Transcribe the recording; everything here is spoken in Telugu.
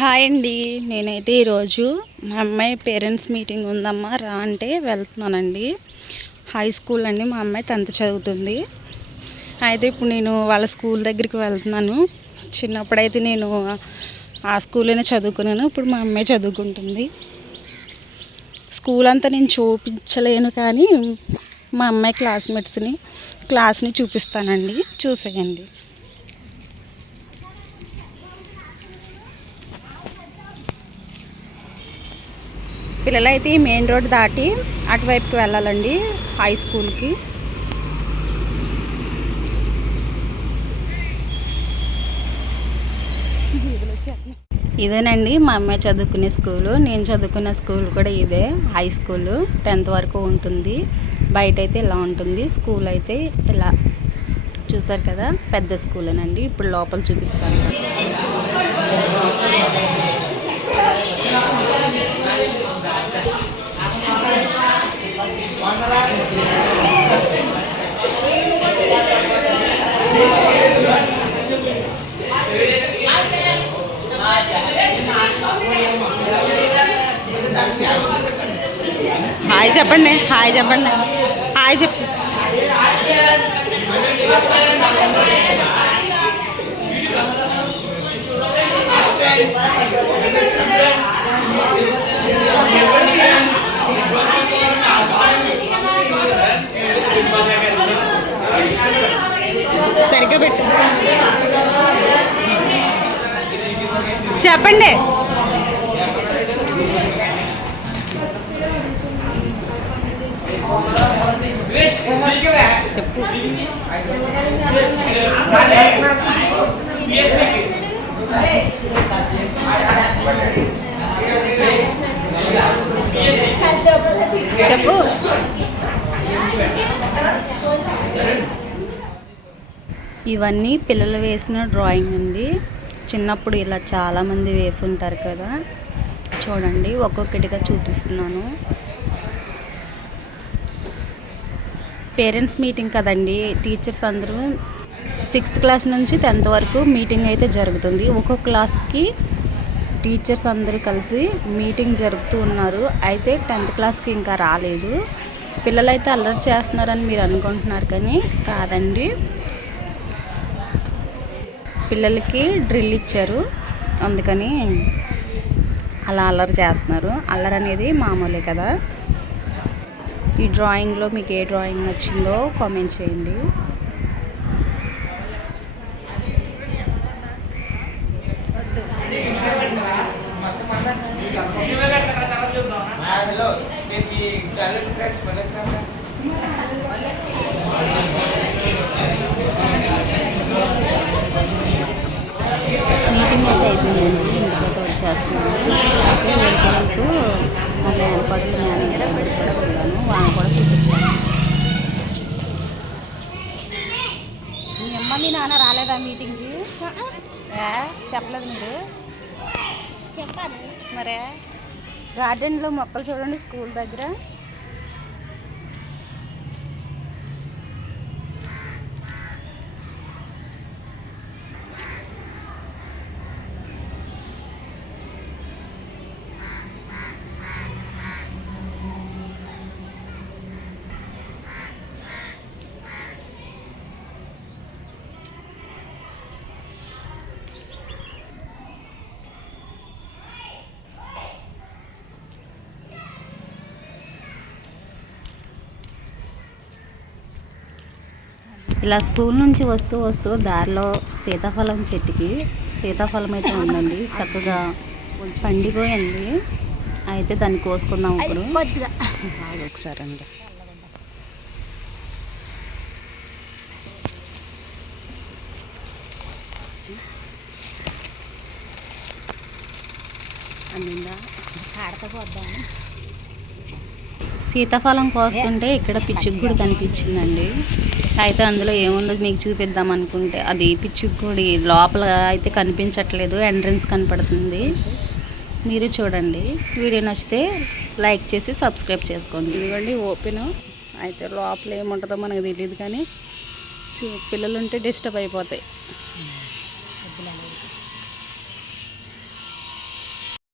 హాయ్ అండి. నేనైతే ఈరోజు మా అమ్మాయి పేరెంట్స్ మీటింగ్ ఉందమ్మా రా అంటే వెళ్తున్నానండి. హై స్కూల్ అండి మా అమ్మాయి టెన్త్ చదువుతుంది. అయితే ఇప్పుడు నేను వాళ్ళ స్కూల్ దగ్గరికి వెళ్తున్నాను. చిన్నప్పుడైతే నేను ఆ స్కూల్లోనే చదువుకున్నాను ఇప్పుడు మా అమ్మాయి చదువుకుంటుంది. స్కూల్ అంతా నేను చూపించలేను కానీ మా అమ్మాయి క్లాస్మేట్స్ని క్లాస్ని చూపిస్తానండి. చూసేయండి. పిల్లలైతే ఈ మెయిన్ రోడ్ దాటి అటువైపుకి వెళ్ళాలండి హై స్కూల్కి. ఇదేనండి మా అమ్మాయి చదువుకునే స్కూలు. నేను చదువుకునే స్కూల్ కూడా ఇదే హై స్కూలు. టెన్త్ వరకు ఉంటుంది. బయట అయితే ఇలా ఉంటుంది. స్కూల్ అయితే ఇలా చూసారు కదా పెద్ద స్కూలేనండి. ఇప్పుడు లోపల చూపిస్తాను. హాయ్ చెప్పండి హాయ్ చెప్పండి హాయ్ చెప్పు you. చెప్పండి. చెప్పు. చెప్పు. ఇవన్నీ పిల్లలు వేసిన డ్రాయింగ్ అండి. చిన్నప్పుడు ఇలా చాలామంది వేసి ఉంటారు కదా. చూడండి ఒక్కొక్కటిగా చూపిస్తున్నాను. పేరెంట్స్ మీటింగ్ కదండి టీచర్స్ అందరూ సిక్స్త్ క్లాస్ నుంచి టెన్త్ వరకు మీటింగ్ అయితే జరుగుతుంది. ఒక్కొక్క క్లాస్కి టీచర్స్ అందరూ కలిసి మీటింగ్ జరుపుతూ ఉన్నారు. అయితే టెన్త్ క్లాస్కి ఇంకా రాలేదు. పిల్లలైతే అల్లరి చేస్తున్నారని మీరు అనుకుంటున్నారు కానీ కాదండి. పిల్లలకి డ్రిల్ ఇచ్చారు. అందుకని అలా అల్లరి చేస్తున్నారు. అల్లరి అనేది మామూలే కదా. ఈ డ్రాయింగ్లో మీకు ఏ డ్రాయింగ్ నచ్చిందో కామెంట్ చేయండి మీటింగ్ అయితే అయిపోయిందండి ఇంటికైతే వచ్చేస్తున్నాను అయితే వెళ్తూ వెళ్తూ మా కూడా వెళ్ళాను కూడా అమ్మ మీ నాన్న రాలేదా మీటింగ్కి? ఏ? చెప్పలేదు మీరు చెప్పాలి. మరే? గార్డెన్లో మొక్కలు చూడండి స్కూల్ దగ్గర. ఇలా స్కూల్ నుంచి వస్తూ వస్తూ దారిలో సీతాఫలం చెట్టుకి సీతాఫలం అయితే ఉందండి. చక్కగా పండిపోయింది. అయితే దాన్ని కోసుకుందాం ఇప్పుడు. ఒకసారి అండి. అందిందా ఆడతా పోద్దాం సీతాఫలం కోస్తుంటే ఇక్కడ పిచ్చిగుడి కనిపించిందండి. అయితే అందులో ఏముందో మీకు చూపిద్దాం అనుకుంటే అది పిచ్చిగుడి లోపల అయితే కనిపించట్లేదు ఎంట్రన్స్ కనపడుతుంది. మీరు చూడండి. వీడియో నచ్చితే లైక్ చేసి సబ్స్క్రైబ్ చేసుకోండి. ఇదిగోండి ఓపెన్. అయితే లోపల ఏముంటుందో మనకు తెలియదు కానీ పిల్లలుంటే పిల్లలు ఉంటే డిస్టర్బ్ అయిపోతాయి.